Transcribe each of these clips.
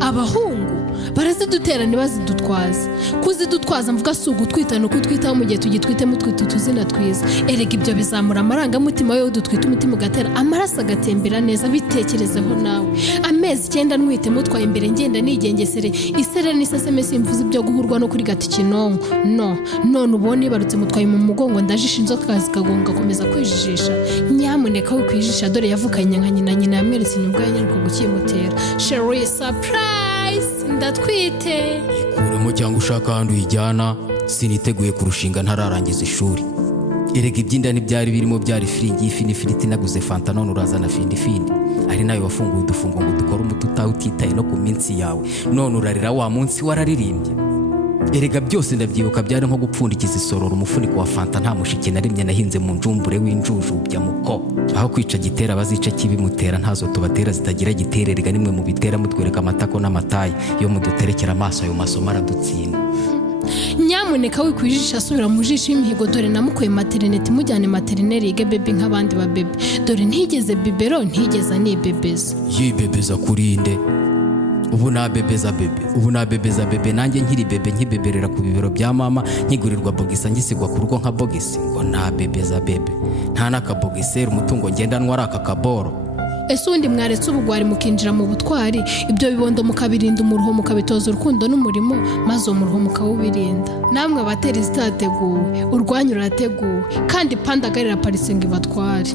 abahungu barazidutera ntibazidutwaze kuzidutwaza mvuga si ugutwita no kutwitaho mu gihe tugitwitemo twita utuzina twiza erega ibyo bizamura amarangamutima yo dutwita umutima ugatera amaraso agatembera neza bitekerezeho nawe amezi 9 nwite mutwaye imbere ngenda nigengesere isere n'iseseme simvuze ibyo guhurwa no kuri gati kinonko none ubone barutse mutwaye mu mugongo ndajisha inzoka zikagonga komeza kwijijisha nyamuneka wo kwijisha dore yavukanye nka nyina yamweretse inyungu yanyaruko gukimutera Sherry surprise ndatwite kuramo cyangwa ushaka handi uyijyana siniteguye kurushinga ntararangiza ishuri erega ibyinda n'ibyari birimo byari firingi y'ifi n'ifiriti naguze fanta none urazana findi ari nayo wafunguye udufungo ngo dukore umuti utitaye no ku minsi yawe none urarira wa munsi wararirimbye erega byose ndabyibuka byari nko gupfundikiza isororo umufuniko wa fanta nta mushike na rimwe nahinze mu njumbure w'injuju bya muko aho kwica gitera bazica kibimutera ntazo tubatera zitagira gitererega nimwe mu bitera mutwereka amatako n'amatayi yo muduterekera amaso ayo masomo aradutsinda nyamuneka wikwijisha asubira mu jisho y'imihigo dore namukuye materineti mujyane materineri yige bebe nk'abandi ba bebe dore ntigeze bibero ntigeze nibebeza yibebeza kurinde ubu nabebeza bebe nanjye nkiri bebe nkibeberera ku bibero bya mama nkigurirwa bogisa ngisigwa ku rugo nka bogisi ngo nabebeza bebe nta n'akabogisera umutungo ngendanwa ari aka kaboro ese undi mwaretse ubugwari mukinjira mu butwari ibyo bibondo mukabirinda umuruho mukabitoza urukundo n'umurimo maze umuruho mukawubirinda namwe abateri zitateguwe urwanyu rurateguwe kandi pandagari raparitse ngo ibatware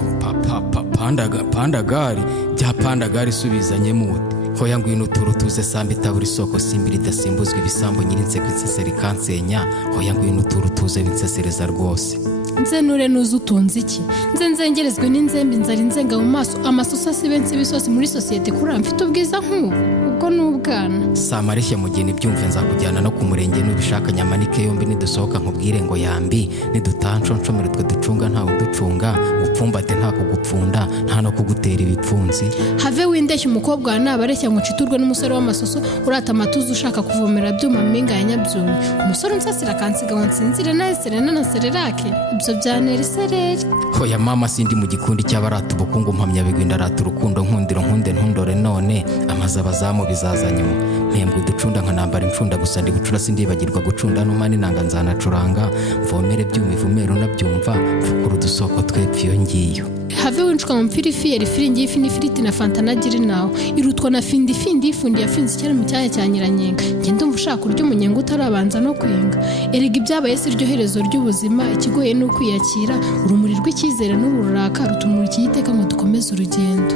pandagari bya pandagari subizanye mute hoya ngwino turutuze samba itabura isoko simbiri idasimbuzwa ibisambo nyirinseko inseseri kansenya hoya ngwino turutuze binsesereza rwose nze nure nuzu utunze iki nze nzengerezwe n'inzembe nzari nzenga mu maso amasoso asibense ibisosi muri societe kuri mfite ubwiza nk'ubu ubwo n'ubwana samareshye mugeni byumve nzakujyana no ku murenge n'ubishaka nyamanike yombi nidusohoka nkubwire ngo yambi nidutanshonshomere twe ducunga ntawe uducunga gupfumbate nta kugupfunda nta no kugutera ibipfunzi have windeshye umukobwa wa nabareshya ngo citurwe n'umusore w'amasoso urata amatuza ushaka kuvomera byuma mpinga ya nyabyumye umusore unsasira kansiga wansinzire naye serena na sererake ibyo byanera isereri hoya mama sindi mu gikundi cy'abarata ubukungu mpamya bigwinda arata urukundo nkundiro nkunde ntundore none amaze abazamu bizaza nyuma mpembwe uducunda nkanambara imfunda gusa ndi gucura sindibagirwa gucunda n'umani nanga nzanacuranga mvomere byuma ivumero nabyumva mfukura udusoko twepfo iyo ngiyo have wincuka mu mpirifiyeri firingi y'ifi n'ifiriti na fanta nagiri nawe irutwa na findi yifundi yafinze icyari mu cyanya cya nyiranyenga njye ndumva ushaka kurya umunyenga utarabanza no kwenga erega ibyabaye si ryo herezo ry'ubuzima ikigoye ni ukwiyakira urumuri rw'icyizere n'ubururaka rutumura ikiyiteka ngo dukomeze urugendo